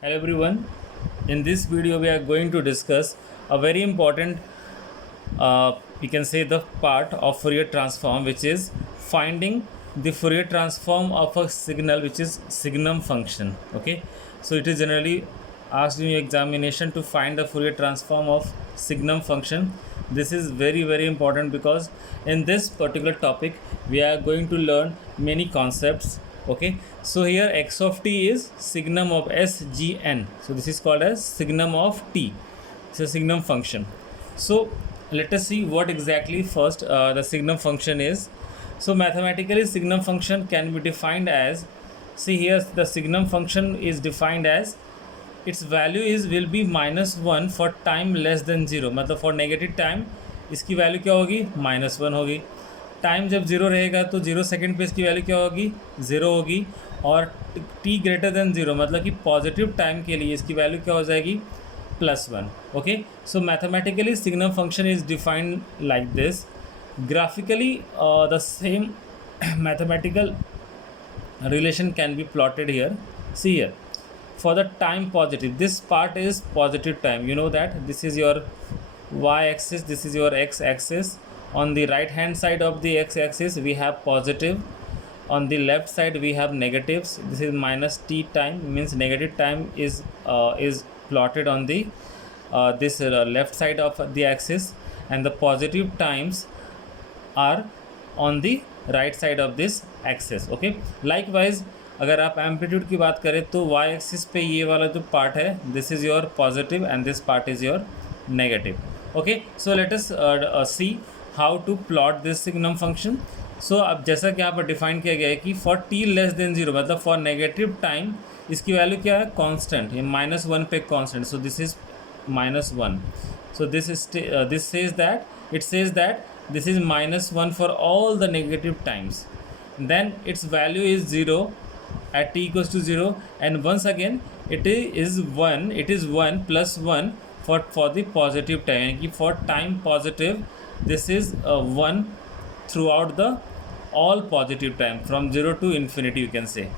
Hello everyone. In this video, we are going to discuss a very important, you can say, the part of Fourier transform, which is finding the Fourier transform of a signal, which is signum function. Okay, so it is generally asked in your examination to find the Fourier transform of signum function. This is very important because in this particular topic we are going to learn many concepts. Okay, so here x of t is signum of sgn, so this is called as signum of t. It's a signum function. So let us see what exactly first the signum function is. So mathematically signum function can be defined as, see here the signum function is defined as its value is will be -1 for time less than zero, मतलब for negative time इसकी value क्या होगी, -1 होगी. Time जब zero रहेगा तो 0 second पे इसकी वैल्यू क्या होगी, 0 होगी. और t ग्रेटर देन ज़ीरो मतलब कि पॉजिटिव टाइम के लिए इसकी वैल्यू क्या हो जाएगी, +1. Okay, so mathematically signum function is defined like this. Graphically the same mathematical relation can be plotted here. See here, for the time positive, this part is positive time, you know that this is your y axis, this is your x axis. On the right hand side of the x axis we have positive, on the left side we have negatives. This is minus t time, means negative time is plotted on the this left side of the axis, and the positive times are on the right side of this axis. Okay, likewise अगर आप amplitude की बात करें तो Y axis पे ये वाला जो पार्ट है, this is your positive and this part is your negative. Okay, so let us see how to plot this signum function. So अब जैसा कि यहाँ पर डिफाइन किया गया है कि for T less than zero, मतलब फॉर नेगेटिव टाइम इसकी वैल्यू क्या है, कॉन्स्टेंट, ये -1 पे constant. So this is -1. So this says that it says that this is -1 for all the negative times, then its value is 0 at t equals to 0, and once again it is 1 plus 1 for the positive time, यानी कि for time positive this is 1 throughout the all positive time from 0 to infinity, you can say.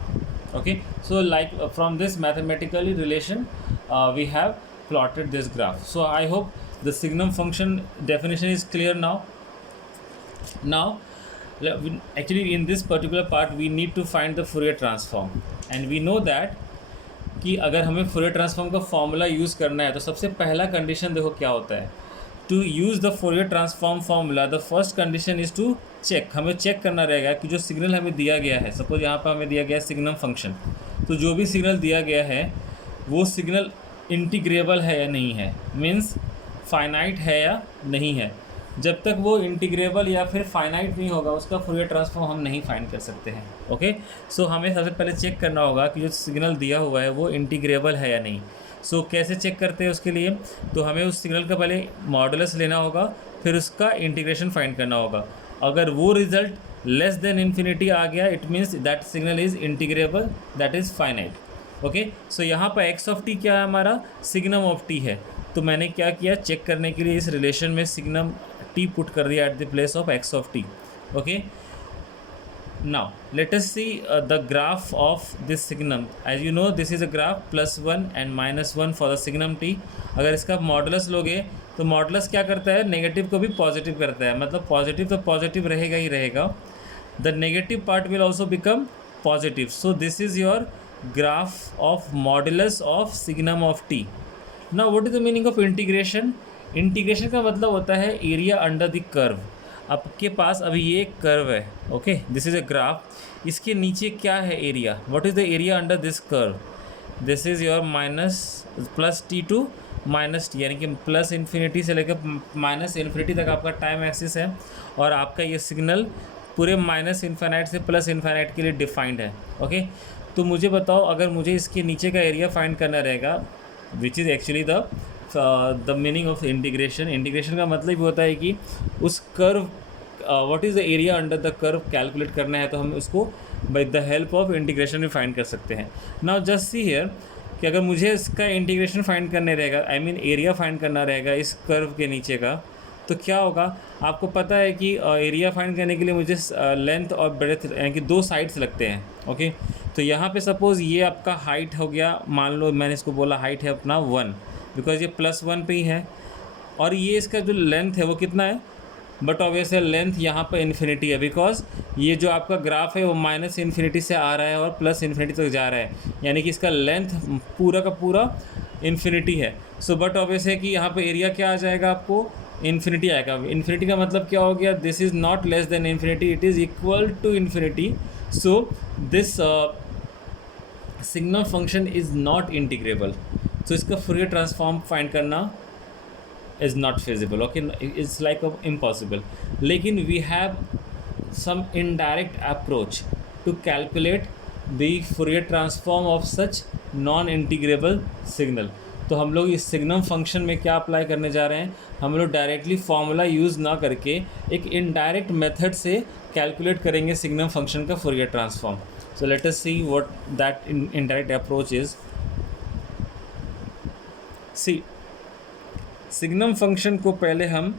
Okay, so like from this mathematically relation we have plotted this graph. So I hope the signum function definition is clear now. Now actually in this particular part we need to find the Fourier transform, and we know that कि अगर हमें Fourier transform का formula use करना है तो सबसे पहला condition देखो क्या होता है. To use the Fourier transform formula, the first condition is to check, हमें चेक करना रहेगा कि जो सिग्नल हमें दिया गया है, सपोज यहाँ पर हमें दिया गया है सिग्नम फंक्शन, तो जो भी सिग्नल दिया गया है वो सिग्नल इंटीग्रेबल है या नहीं है, मीन्स फाइनाइट है या नहीं है. जब तक वो इंटीग्रेबल या फिर फाइनाइट नहीं होगा उसका Fourier ट्रांसफॉर्म हम नहीं फाइंड कर सकते हैं. ओके, सो हमें सबसे पहले चेक करना होगा कि जो सिग्नल दिया हुआ है वो इंटीग्रेबल है या नहीं. सो कैसे चेक करते हैं उसके लिए, तो हमें उस सिग्नल का पहले मॉडुलस लेना होगा, फिर उसका इंटीग्रेशन फाइंड करना होगा. अगर वो रिजल्ट लेस देन इन्फिनिटी आ गया, it means that signal is integrable, that is finite. Okay, so यहाँ पर एक्स ऑफ टी क्या है, हमारा सिग्नम ऑफ टी है. तो मैंने क्या किया, चेक करने के लिए इस रिलेशन में सिग्नम t put कर दिया at the place of x of t. Okay, now let us see the graph of this signum. As you know this is a graph, +1 and -1 for the signum t. अगर इसका modulus लोगे तो modulus क्या करता है, negative को भी positive करता है, मतलब पॉजिटिव तो पॉजिटिव रहेगा ही रहेगा, the negative part will also become positive. So this is your graph of modulus of signum of t. Now what is the meaning of integration. Integration का मतलब होता है एरिया अंडर द कर्व. आपके पास अभी ये curve है, okay, this is a graph, इसके नीचे क्या है area, what is the area under this curve, this is your +t to -t, यानी कि प्लस इन्फिनिटी से लेकर माइनस इन्फिनिटी तक आपका टाइम एक्सिस है, और आपका ये सिग्नल पूरे माइनस इन्फिनाइट से प्लस इन्फिनाइट के लिए डिफाइंड है. ओके, तो मुझे बताओ अगर मुझे इसके नीचे का एरिया फाइंड करना रहेगा, which is actually the meaning of integration. Integration का मतलब ये होता है कि उस curve what is the area under the curve calculate करना है, तो हम उसको by the help of integration में फाइंड कर सकते हैं. नाउ जस्ट सी हियर कि अगर मुझे इसका इंटीग्रेशन फाइंड करने रहेगा, आई मीन एरिया फाइंड करना रहेगा इस कर्व के नीचे का, तो क्या होगा, आपको पता है कि एरिया फाइंड करने के लिए मुझे लेंथ और ब्रेड्थ यानी कि 2 साइड्स लगते हैं. ओके, तो यहाँ पे सपोज़ ये आपका हाइट हो गया, मान लो मैंने इसको बोला हाइट है अपना 1, बिकॉज ये +1 पे ही है, और ये इसका जो लेंथ है वो कितना है, बट ऑब्वियसली लेंथ यहाँ पर इन्फिनिटी है, बिकॉज ये जो आपका ग्राफ है वो -∞ से आ रहा है और +∞ तक जा रहा है, यानी कि इसका लेंथ पूरा का पूरा इन्फिनिटी है। सो बट ऑब्वियस है कि यहाँ पे एरिया क्या आ जाएगा, आपको इन्फिनिटी आएगा। इन्फिनिटी का मतलब क्या हो गया, this is not less than infinity, it is equal to infinity. So this signum function is not integrable. So इसका फूरियर ट्रांसफॉर्म फाइंड करना is not feasible, okay, it's like impossible. लेकिन we have some indirect approach to calculate the Fourier transform of such non-integrable signal। तो हम लोग इस signum function में क्या apply करने जा रहे हैं, हम लोग डायरेक्टली फार्मूला यूज़ ना करके एक इनडायरेक्ट मेथड से कैलकुलेट करेंगे सिग्नम फंक्शन का Fourier transform. So let us see what that indirect approach is. See signum function को पहले हम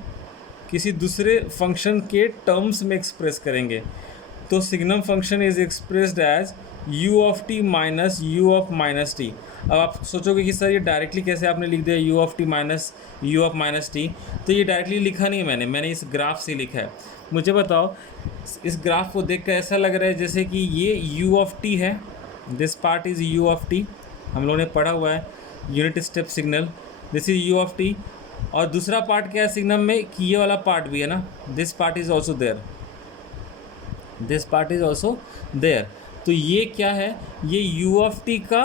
किसी दूसरे फंक्शन के टर्म्स में एक्सप्रेस करेंगे। तो signum function is expressed as u of t minus u of minus t. अब आप सोचोगे कि सर ये डायरेक्टली कैसे आपने लिख दिया u of t minus u of minus T, तो ये डायरेक्टली लिखा नहीं है मैंने इस ग्राफ से लिखा है। मुझे बताओ, इस ग्राफ को देख कर ऐसा लग रहा है जैसे कि ये u ऑफ टी है, this part is u of T, हम लोगों ने पढ़ा हुआ है unit step signal, this is u of T. और दूसरा पार्ट क्या है सिग्नम में कि ये वाला पार्ट भी है ना, this part is also there, this part is also there. तो ये क्या है, ये u ऑफ टी का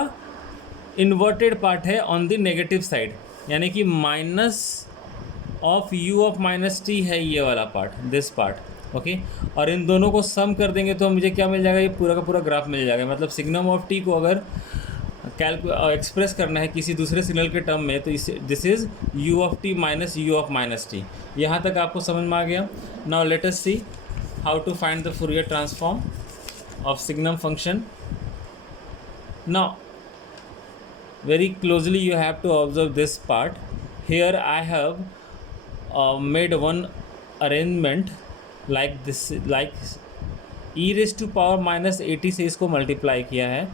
इन्वर्टेड पार्ट है ऑन द नेगेटिव साइड, यानी कि minus of u of minus t है ये वाला पार्ट, दिस पार्ट, ओके। और इन दोनों को सम कर देंगे तो मुझे क्या मिल जाएगा, ये पूरा का पूरा ग्राफ मिल जाएगा। मतलब सिग्नम ऑफ टी को अगर एक्सप्रेस करना है किसी दूसरे सिग्नल के टर्म में, तो इसे this is u of t minus u of minus t. यहाँ तक आपको समझ में आ गया। Now let us see how to find the Fourier transform of signum function. Now very closely you have to observe this part. Here I have made one arrangement like this, like e raised to power minus 80 से इसको multiply किया है,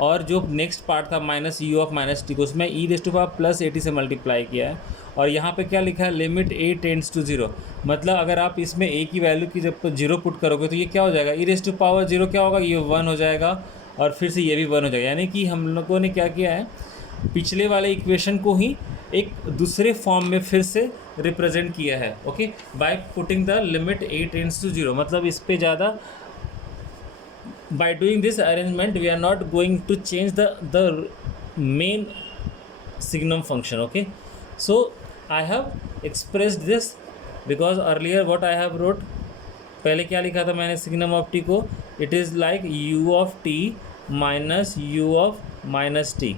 और जो next part था minus u of minus t को उसमें e raised to power plus 80 से मल्टीप्लाई किया है। और यहाँ पे क्या लिखा है, लिमिट a टेंड्स टू 0। मतलब अगर आप इसमें a की वैल्यू की जब 0 पुट करोगे तो ये क्या हो जाएगा, e रेस्ट टू पावर 0 क्या होगा, ये 1 हो जाएगा, और फिर से ये भी 1 हो जाएगा। यानी कि हम लोगों ने क्या किया है, पिछले वाले इक्वेशन को ही एक दूसरे फॉर्म में फिर से रिप्रेजेंट किया है, okay, by putting the limit a tends to 0। मतलब इस पे ज़्यादा by doing this arrangement we are not going to change the main signum function, okay। So I have expressed this because earlier what I have wrote, पहले क्या लिखा था मैंने signum of T को, it is like u of t minus u of minus T.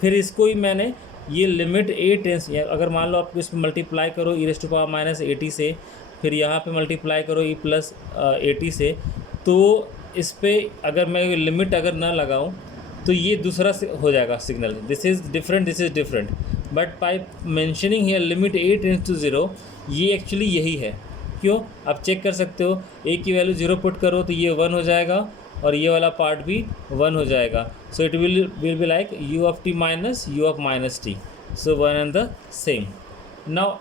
फिर इसको ही मैंने ये लिमिट a टेंस, अगर मान लो आप इसमें मल्टीप्लाई करो e raised to power minus 80 से, फिर यहाँ पे मल्टीप्लाई करो e प्लस 80 से, तो इस पे अगर मैं लिमिट अगर ना लगाऊं तो ये दूसरा से हो जाएगा signal, this is different, this is different. But by mentioning here limit a tends to 0, ये एक्चुअली यही है। क्यों, आप चेक कर सकते हो, a की वैल्यू 0 पुट करो तो ये 1 हो जाएगा, और ये वाला पार्ट भी 1 हो जाएगा। So it will be like u of t minus u of minus t, so one and the same. Now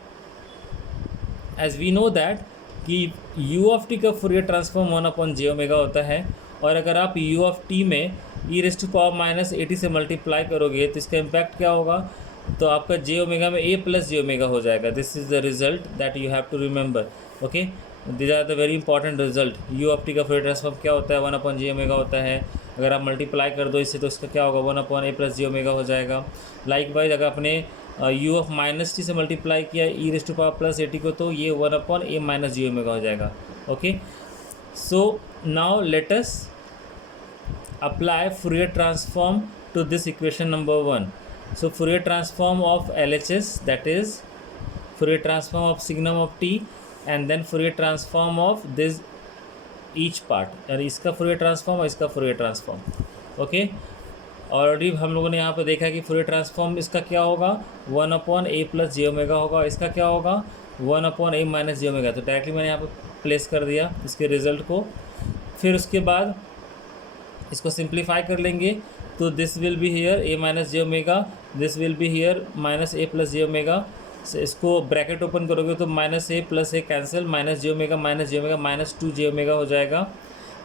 as we know that कि u ऑफ टी का फूरियर ट्रांसफॉर्म 1/j ओमेगा होता है, और अगर आप u ऑफ टी में e raised to power minus 80 से multiply करोगे तो इसका इम्पैक्ट क्या होगा, तो आपका j ओमेगा में a प्लस j ओमेगा हो जाएगा। This is the result that you have to remember, okay. This are the very important result. u of t का फूरियर ट्रांसफॉर्म क्या होता है, 1/j ओमेगा होता है। अगर आप मल्टीप्लाई कर दो इससे तो इसका क्या होगा, 1/a प्लस j ओमेगा हो जाएगा। लाइक वाइज अगर आपने u ऑफ माइनस टी से मल्टीप्लाई किया e raised to power plus 80 को, तो ये 1/a माइनस j ओमेगा हो जाएगा, okay. So now let us apply Fourier transform to this equation number 1। So Fourier transform of LHS, that is Fourier transform of signum of t, and then Fourier transform of this each part, यानी इसका Fourier transform और इसका Fourier transform, okay. Already हम लोगों ने यहाँ पे देखा कि फूरियर ट्रांसफॉर्म इसका क्या होगा, 1/a प्लस j ओमेगा होगा, इसका क्या होगा 1/a माइनस j ओमेगा। तो डायरेक्टली मैंने यहाँ पे प्लेस कर दिया इसके रिज़ल्ट को। फिर उसके बाद इसको सिंप्लीफाई कर लेंगे तो this will be here a minus J omega, this will be here minus a plus J omega. इसको ब्रैकेट ओपन करोगे तो minus a plus A cancel, minus J omega minus 2 J omega हो जाएगा।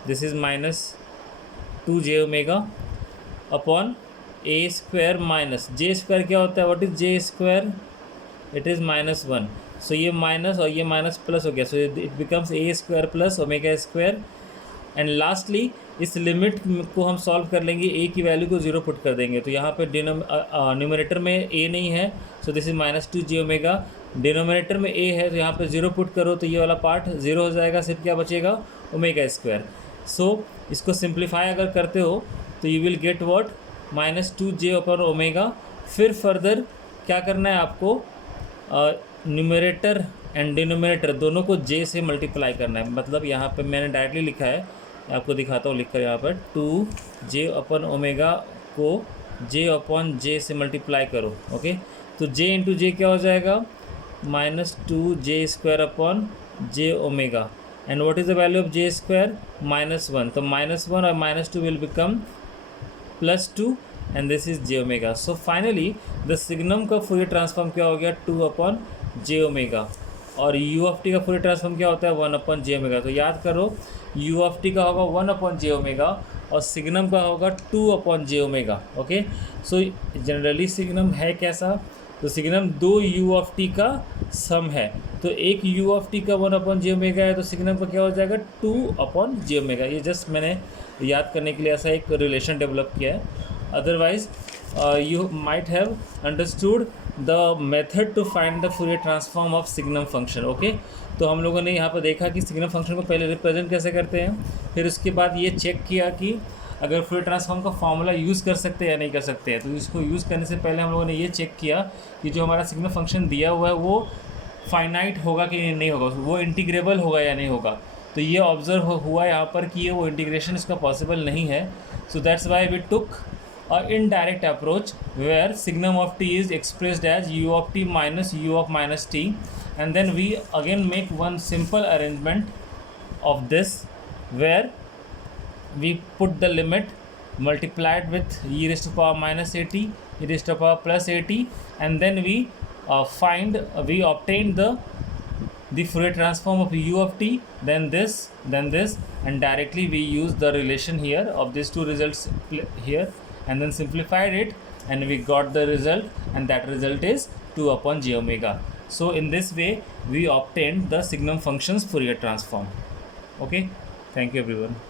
This is minus 2 J omega upon a square minus J square क्या होता है, what is J square, it is -1। सो ये minus और ये माइनस प्लस हो गया, so it becomes a square plus omega square. And lastly इस लिमिट को हम सॉल्व कर लेंगे, a की वैल्यू को 0 पुट कर देंगे। तो यहाँ पे न्यूमरेटर में a नहीं है, so this is -2 J omega. Denominator में a है तो यहाँ पे 0 पुट करो तो ये वाला पार्ट 0 हो जाएगा, सिर्फ क्या बचेगा, ओमेगा स्क्वायर। सो इसको सिंप्लीफाई अगर करते हो तो यू विल गेट व्हाट, -2 जे ओपर ओमेगा। फिर फर्दर क्या करना है आपको, न्यूमरेटर एंड डिनोमिनेटर दोनों को j से मल्टीप्लाई करना है। मतलब यहाँ पे मैंने डायरेक्टली लिखा है, आपको दिखाता हूँ लिख कर यहाँ पर, 2j अपन ओमेगा को j अपॉन j से मल्टीप्लाई करो। ओके, तो j इंटू जे क्या हो जाएगा, -2j square upon j omega. And what is the value of j square, -1। तो -1 और -2 will become +2 and this is j omega. So finally the signum का Fourier transform क्या हो गया, 2 अपॉन j ओमेगा। और u ऑफ टी का Fourier transform क्या होता है, 1 अपॉन j ओमेगा। तो याद करो u ऑफ टी का होगा 1 अपॉन j ओमेगा और सिग्नम का होगा 2 upon j omega. Okay, so generally signum है कैसा, तो सिग्नम 2 u ऑफ टी का सम है। तो एक u ऑफ टी का 1 अपॉन j ओमेगा है तो सिग्नम का क्या हो जाएगा, 2 अपॉन j ओमेगा। ये जस्ट मैंने याद करने के लिए ऐसा एक रिलेशन डेवलप किया है। Otherwise you might have understood the method to find the Fourier transform of signum function। Okay, तो हम लोगों ने यहाँ पर देखा कि सिग्नम फंक्शन को पहले रिप्रेजेंट कैसे करते हैं, फिर उसके बाद ये चेक किया कि अगर Fourier ट्रांसफॉर्म का फॉर्मूला यूज़ कर सकते हैं या नहीं कर सकते हैं। तो इसको यूज़ करने से पहले हम लोगों ने ये चेक किया कि जो हमारा सिग्नम फंक्शन दिया हुआ है वो फाइनाइट होगा कि नहीं होगा, वो इंटीग्रेबल होगा या नहीं होगा। तो ये ऑब्जर्व हुआ यहाँ पर कि ये वो इंटीग्रेशन इसका पॉसिबल नहीं है। So that's why we took an indirect approach where signum of t is expressed as u of t minus u of minus t, and then we again make one simple arrangement of this where we put the limit multiplied with e raised to power minus at, e raised to power plus at, and then we obtain the Fourier transform of u of t, then this, and directly we use the relation here of these two results here, and then simplified it, and we got the result, and that result is 2 upon j omega. So in this way we obtained the signum function's Fourier transform. Okay, thank you everyone.